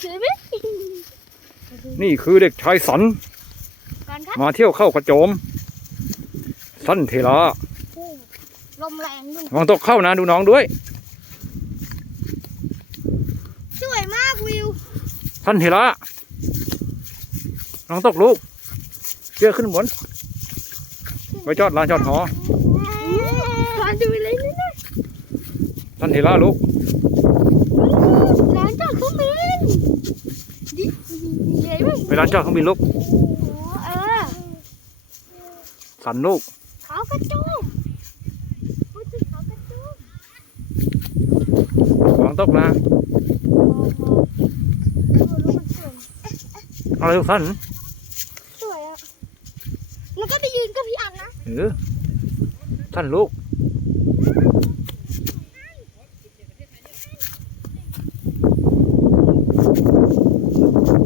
เห็นไหมนี่คือเด็กชายสันการครับมาเที่ยวเข้ากระโจม สันเทลาโอ้ลมแรงด้วยวางตกเข้านะดูน้องด้วย สวยมากวิว สันเทลาน้องตกลูกเชือกขึ้นบนไว้จอดลานจอดหอร้านดูเลยนี่นะสันเทลาลูก ร้านจอดเครื่องบินดิ ใหญ่ไหมไปลานจอดเครื่องบินลูกโอ้เออสันลูกเขากระโจมพูดถึงเขากระโจมวางตกนะโอ้โหดูแล้วมันสวยเอาเลยลูกสันสวยอะแล้วก็ไปยืนกับพี่อันนะเออสันลูก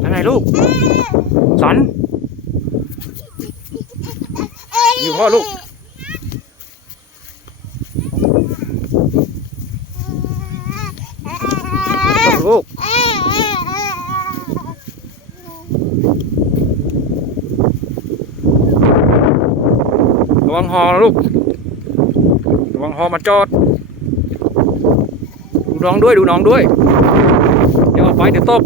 ยังไงลูกสันอยู่พ่อลูก ลูกระวังหอลูกระวังหอมาจอด น้องด้วยดูน้องด้วย เดี๋ยวออกไปเดี๋ยวตก